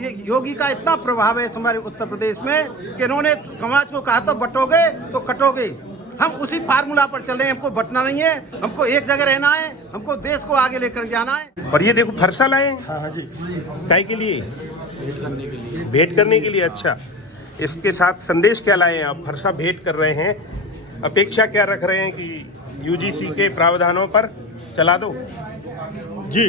ये योगी का इतना प्रभाव है हमारे उत्तर प्रदेश में कि इन्होंने समाज को कहा तो बटोगे तो कटोगे। हम उसी फार्मूला पर चल रहे हैं। हमको बटना नहीं है, हमको एक जगह रहना है, हमको देश को आगे लेकर जाना है। और ये देखो फरसा लाए हैं। हाँ जी, काय के लिए? भेंट करने के लिए। अच्छा, इसके साथ संदेश क्या लाए हैं आप? फरसा भेंट कर रहे हैं, अपेक्षा क्या रख रहे हैं कि यूजीसी के प्रावधानों पर चला दो? जी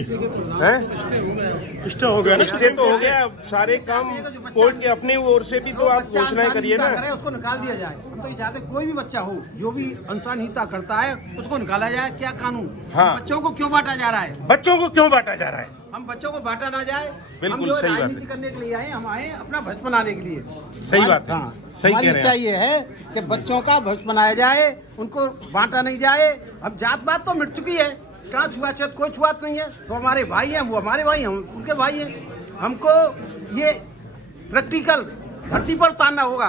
हैं? स्टे हो गया ना। स्टे तो हो गया, अब सारे काम कोर्ट के अपने ओर से भी तो आप घोषणाएं करिए ना। उसको निकाल दिया जाए। हम तो ये चाहते कोई भी बच्चा हो जो भी अनुशासनहीनता करता है उसको निकाला जाए। क्या कानून? हाँ। बच्चों को क्यों बांटा जा रहा है? बच्चों को क्यों बांटा जा रहा है? हम बच्चों को बांटा ना जाए। बिल्कुल हम जो सही बात है। राजनीति करने के लिए आए, हम आए अपना भ्रष्ट बनाने के लिए। सही बात है। हाँ, सही हमारी कह रहे इच्छा हैं ये है कि बच्चों का भ्रष्ट बनाया जाए, उनको बांटा नहीं जाए। अब जात पात तो मिट चुकी है, कहाँ छुआछूत? कोई छुआत नहीं है। तो हमारे भाई हैं, वो हमारे भाई हैं, हम उनके भाई हैं। हमको ये प्रैक्टिकल धरती पर उतारना होगा।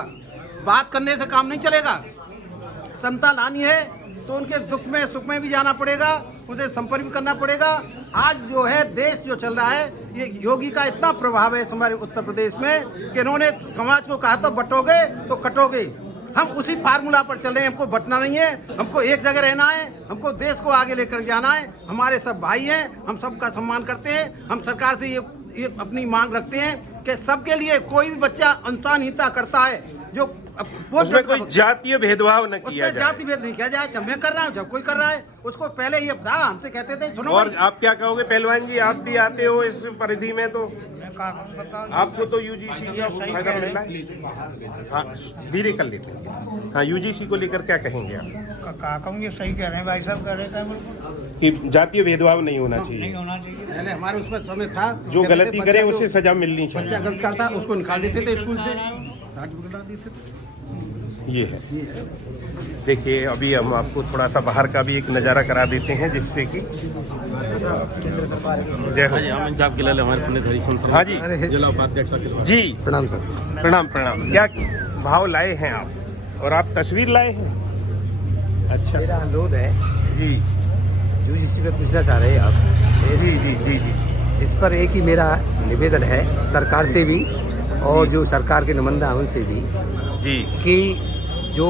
बात करने से काम नहीं चलेगा। समता लानी है तो उनके दुख में सुख में भी जाना पड़ेगा, उनसे संपर्क भी करना पड़ेगा। आज जो है देश जो चल रहा है, ये योगी का इतना प्रभाव है हमारे उत्तर प्रदेश में कि इन्होंने समाज को कहा तो बटोगे तो कटोगे। हम उसी फार्मूला पर चल रहे हैं। हमको बटना नहीं है, हमको एक जगह रहना है, हमको देश को आगे लेकर जाना है। हमारे सब भाई हैं, हम सबका सम्मान करते हैं। हम सरकार से ये अपनी मांग रखते हैं कि सबके लिए कोई भी बच्चा अनुशासनहीनता करता है जो उसमें कोई जातीय भेदभाव न किया जाए। जाति भेद नहीं किया जाए। जब मैं कर रहा हूँ, जब कोई कर रहा है, उसको पहले ये बता। हमसे कहते थे सुनो और भाई, आप क्या कहोगे पहलवान जी? आप भी आते हो इस परिधि में, तो आपको तो यूजीसी का फायदा मिल रहा है। हाँ, धीरे कर लेते हैं। हाँ, यूजीसी को लेकर क्या कहेंगे आप? कहूँगी सही कह रहे हैं भाई साहब, कह रहे हैं कि जातीय भेदभाव नहीं होना चाहिए, नहीं होना चाहिए। पहले हमारे उसमें समय था, जो कहते थे गलती बच्चा करे जो उसे सजा मिलनी बच्चा चाहिए। गलत करता उसको निकाल देते थे स्कूल से, सर्टिफिकेट डाल देते थे। ये है। देखिए, अभी हम आपको थोड़ा सा बाहर का भी एक नज़ारा करा देते हैं, जिससे कि जय हो। हाँ जी जिला उपाध्यक्ष जी, प्रणाम सर। प्रणाम प्रणाम। क्या भाव लाए हैं आप? और आप तस्वीर लाए हैं? अच्छा मेरा अनुरोध है, जी यूजीसी पे पूछना चाह रहे हैं आप। जी जी जी जी इस पर एक ही मेरा निवेदन है सरकार से भी और जो सरकार के नुमाइंदा हैं उनसे भी, जी कि जो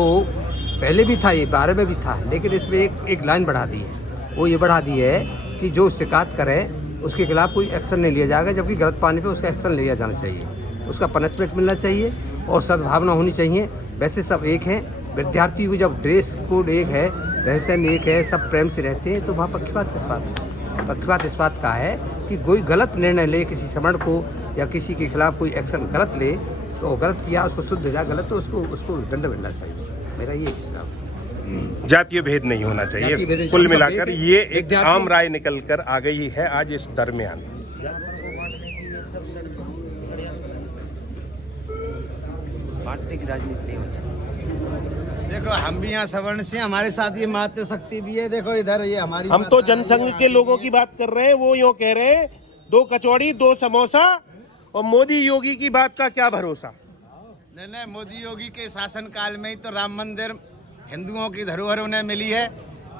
पहले भी था, ये 12 में भी था, लेकिन इसमें एक लाइन बढ़ा दी है। वो ये बढ़ा दी है कि जो शिकायत करे उसके खिलाफ कोई एक्शन नहीं लिया जाएगा, जबकि गलत पाने पे उसका एक्शन लिया जाना चाहिए, उसका पनिशमेंट मिलना चाहिए और सद्भावना होनी चाहिए। वैसे सब एक हैं। विद्यार्थी को जब ड्रेस कोड एक है, रहन एक है, सब प्रेम से रहते हैं, तो वहाँ पक्षपात किस बात का? पक्षपात इस बात का है कि कोई गलत निर्णय ले, किसी समण को या किसी के खिलाफ कोई एक्शन गलत ले, तो गलत किया उसको शुद्ध जा, गलत तो उसको दंड मिलना चाहिए। मेरा ये सुझाव है। जातीय भेद नहीं होना जातीय चाहिए। भेद कुल सब मिलाकर एक है। ये एक विद्यार्थी- आम राय निकल कर आ गई है आज इस दरमियान। बांटने की राजनीति नहीं होनी चाहिए। देखो, हम भी यहाँ सवर्ण से, हमारे साथ ये मातृशक्ति भी है। देखो इधर ये हमारी हम तो माता है, जनसंघ ये के लोगों की बात कर रहे हैं। वो यूँ कह रहे हैं 2 कचौड़ी 2 समोसा, और मोदी योगी की बात का क्या भरोसा। नहीं, मोदी योगी के शासनकाल में ही तो राम मंदिर हिंदुओं की धरोहर उन्हें मिली है,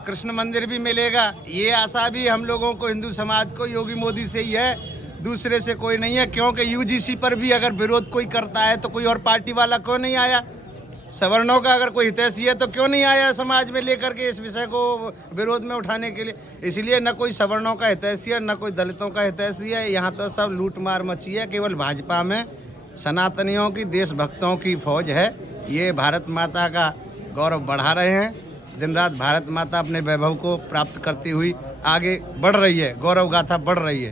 कृष्ण मंदिर भी मिलेगा। ये आशा भी हम लोगों को, हिंदू समाज को, योगी मोदी से ही है, दूसरे से कोई नहीं है। क्योंकि यूजीसी पर भी अगर विरोध कोई करता है तो कोई और पार्टी वाला क्यों नहीं आया? सवर्णों का अगर कोई हितैषी है तो क्यों नहीं आया समाज में लेकर के इस विषय को विरोध में उठाने के लिए? इसलिए न कोई सवर्णों का हितैषी है, न कोई दलितों का हितैषी है। यहाँ तो सब लूट मार मची है। केवल भाजपा में सनातनियों की, देशभक्तों की फौज है। ये भारत माता का गौरव बढ़ा रहे हैं। दिन रात भारत माता अपने वैभव को प्राप्त करती हुई आगे बढ़ रही है, गौरव गाथा बढ़ रही है।